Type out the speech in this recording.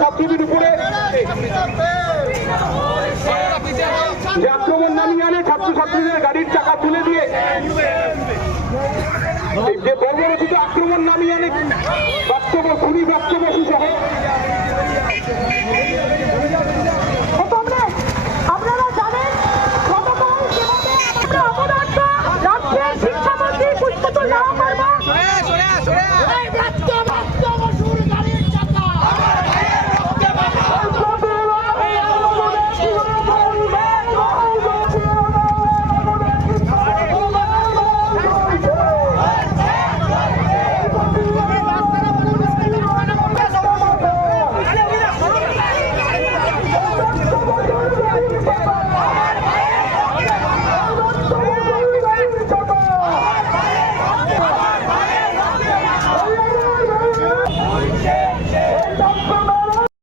ছাত্রদের উপরে যে আক্রমণ নামিয়ে আনে, ছাত্রছাত্রীদের গাড়ির চাকা তুলে দিয়ে যে বর্বরচিত আক্রমণ নামিয়ে আনে, খুনি প্রাপ্ত বসু সহ